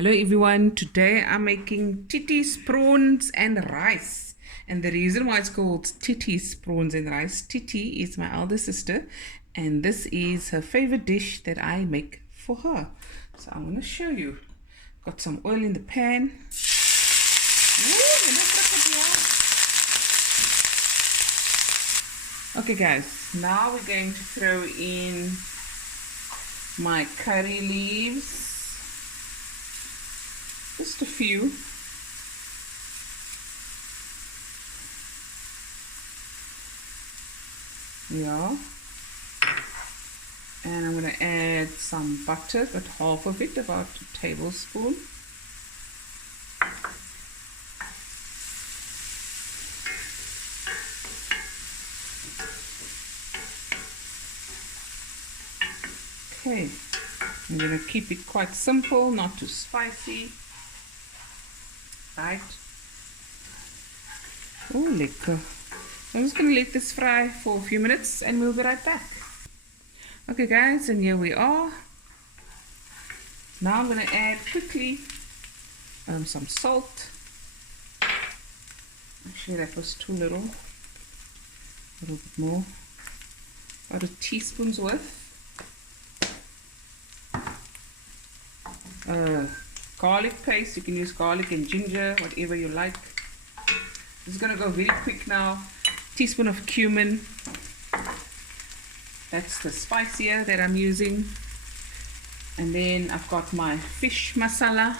Hello everyone, today I'm making Tieties, prawns and rice. And the reason why it's called Tieties, prawns and rice, Tietie is my elder sister and this is her favorite dish that I make for her. So I'm going to show you. Got some oil in the pan. Okay guys, now we're going to throw in my curry leaves. Just a few. Yeah. And I'm going to add some butter, but half of it, about a tablespoon. Okay. I'm going to keep it quite simple, not too spicy. Right. Oh, lekker. I'm just going to let this fry for a few minutes and we'll be right back. Okay guys, and here we are. Now I'm going to add quickly some salt. Actually that was too little. A little bit more. About a teaspoon's worth. Garlic paste, you can use garlic and ginger, whatever you like. This is going to go very quick now. Teaspoon of cumin. That's the spice here that I'm using. And then I've got my fish masala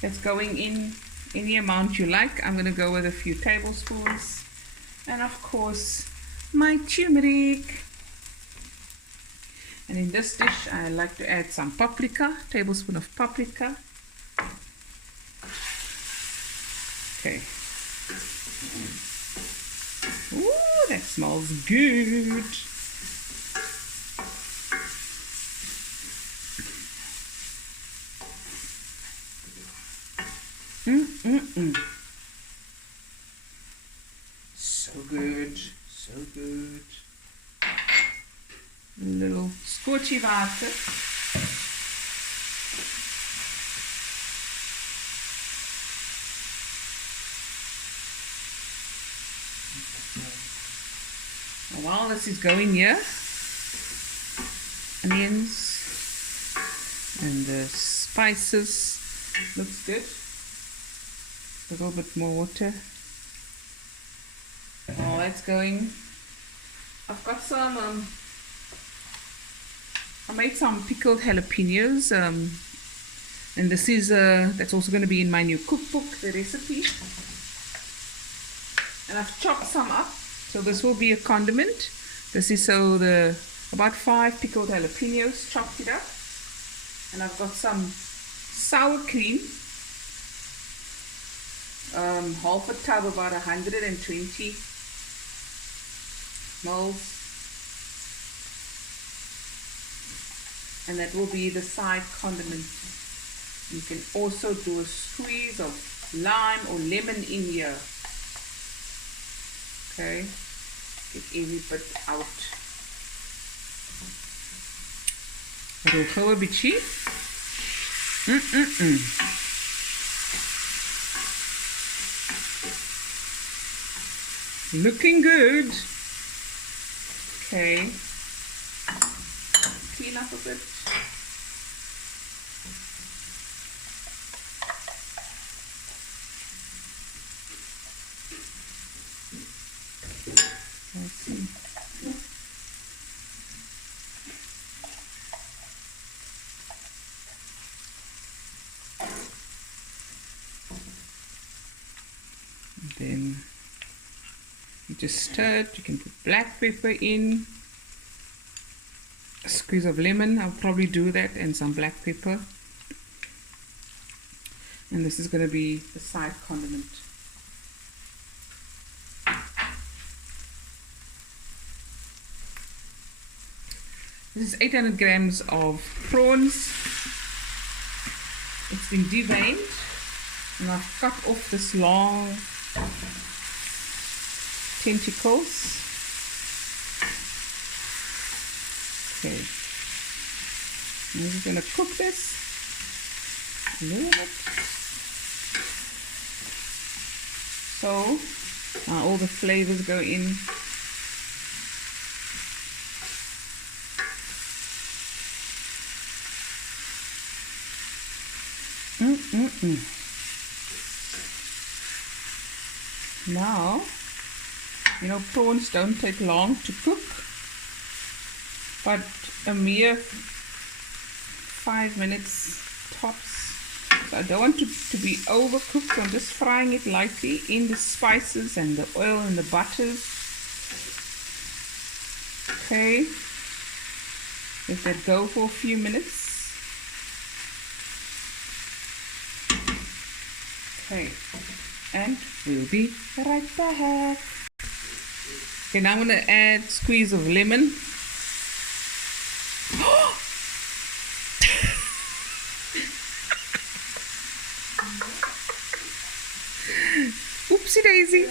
that's going in any amount you like. I'm going to go with a few tablespoons. And of course, my turmeric. And in this dish, I like to add some paprika, tablespoon of paprika. Okay. Ooh, that smells good. So good, so good. A little scorchy water. While this is going here, onions and the spices, looks good. A little bit more water. While that's going, I've got some, I made some pickled jalapenos, and this is, that's also going to be in my new cookbook, the recipe. And I've chopped some up. So this will be a condiment. This is about 5 pickled jalapenos, chopped it up. And I've got some sour cream. Half a tub, about 120 mils. And that will be the side condiment. You can also do a squeeze of lime or lemon in here. Okay, get every bit out. It'll go a bit cheap. Looking good. Okay, clean up a bit. Then you just stir it. You can put black pepper in, a squeeze of lemon, I'll probably do that, and some black pepper. And this is going to be the side condiment. This is 800 grams of prawns. It's been deveined. And I've cut off this long tentacles. Okay. I'm just going to cook this a little bit. So now all the flavors go in. Now, you know, prawns don't take long to cook, but a mere 5 minutes tops. So I don't want to be overcooked, so I'm just frying it lightly in the spices and the oil and the butters. Okay, let that go for a few minutes. Okay, and we'll be right back. Okay, now I'm going to add squeeze of lemon. Oopsie daisy.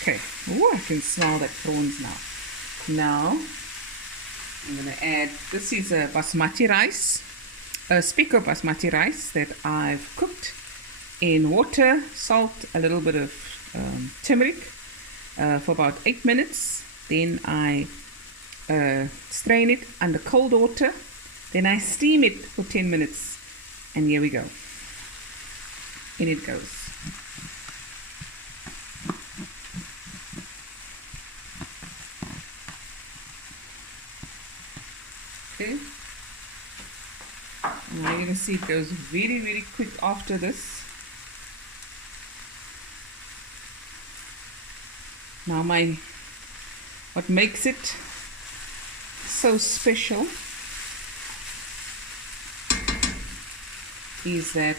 Okay, oh, I can smell that prawns now. Now, I'm going to add, this is a basmati rice, a speck of basmati rice that I've cooked in water, salt, a little bit of turmeric for about 8 minutes. Then I strain it under cold water. Then I steam it for 10 minutes. And here we go. In it goes. Okay. Now you're going to see it goes very, very quick after this. Now what makes it so special is that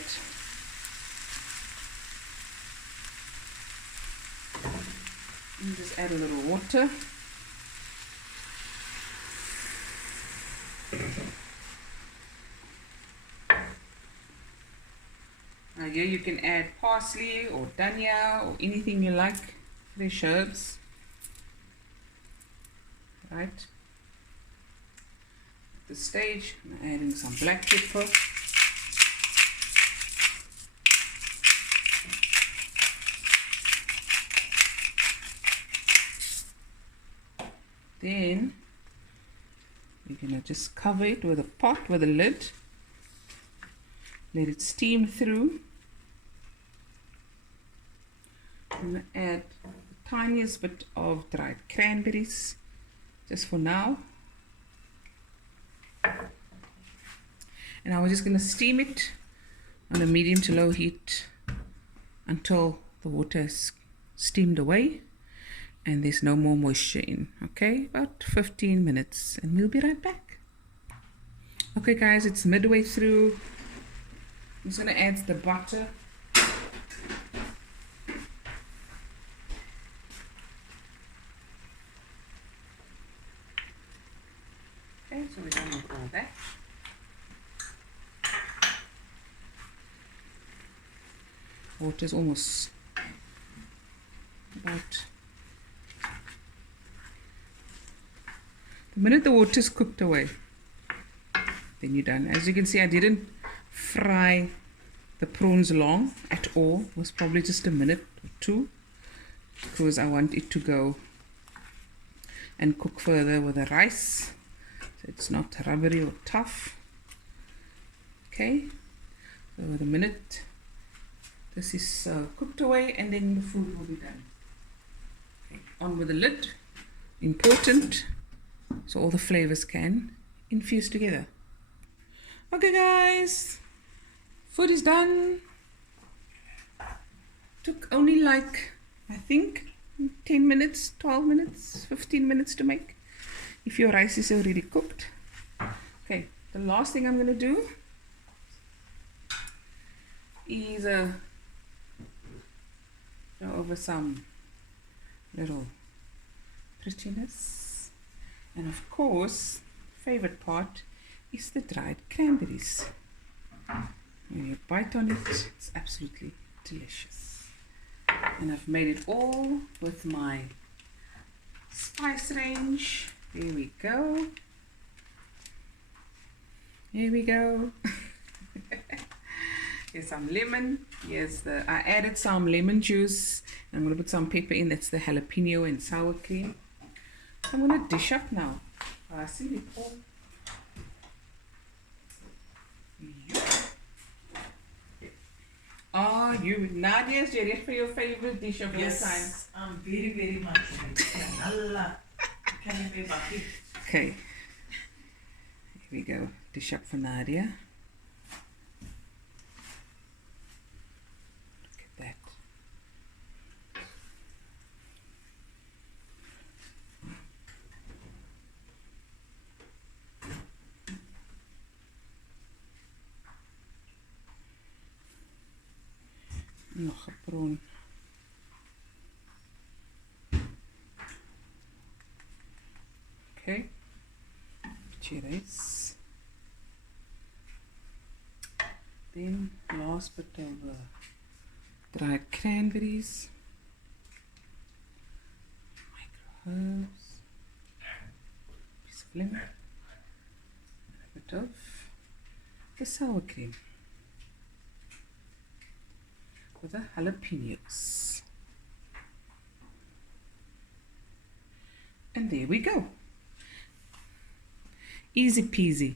you just add a little water. Now here you can add parsley or dhania or anything you like, fresh herbs. Right. At this stage, I'm adding some black pepper. Then you're gonna just cover it with a pot with a lid. Let it steam through. I'm going to add the tiniest bit of dried cranberries just for now. And I was just going to steam it on a medium to low heat until the water is steamed away and there's no more moisture in. Okay, about 15 minutes and we'll be right back. Okay guys, it's midway through. I'm just going to add the butter. Okay, so we're done with all that. Water's almost about, the minute the water's cooked away, then you're done. As you can see, I didn't fry the prawns long at all. It was probably just a minute or two because I want it to go and cook further with the rice so it's not rubbery or tough. Okay, so the minute this is cooked away and then the food will be done. Okay. On with the lid, important, so all the flavors can infuse together. Okay guys, food is done. Took only like, I think 10 minutes, 12 minutes, 15 minutes to make if your rice is already cooked. Okay, the last thing I'm going to do is go over some little prettiness, and of course favorite part is the dried cranberries. When you bite on it, it's absolutely delicious. And I've made it all with my spice range. There we go. Here we go. Here's some lemon. I added some lemon juice. I'm going to put some pepper in. That's the jalapeno and sour cream. I'm going to dish up now. I see it all. Oh, Nadia, is you ready for your favorite dish of all time? Yes, I'm very, very much ready. Okay. Here we go. Dish up for Nadia. Look at that. Nog 'n prawn. Okay. Cherries. Then last but over dried cranberries. Micro herbs. Piece of lemon. A bit of the sour cream. With the jalapenos. And there we go. Easy peasy.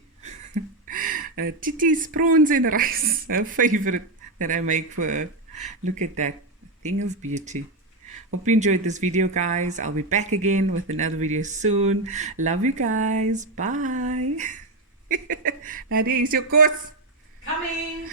Tietie's prawns and rice, her favorite that I make for her. Look at that, thing of beauty. Hope you enjoyed this video, guys. I'll be back again with another video soon. Love you guys. Bye. Nadia, is your course Coming!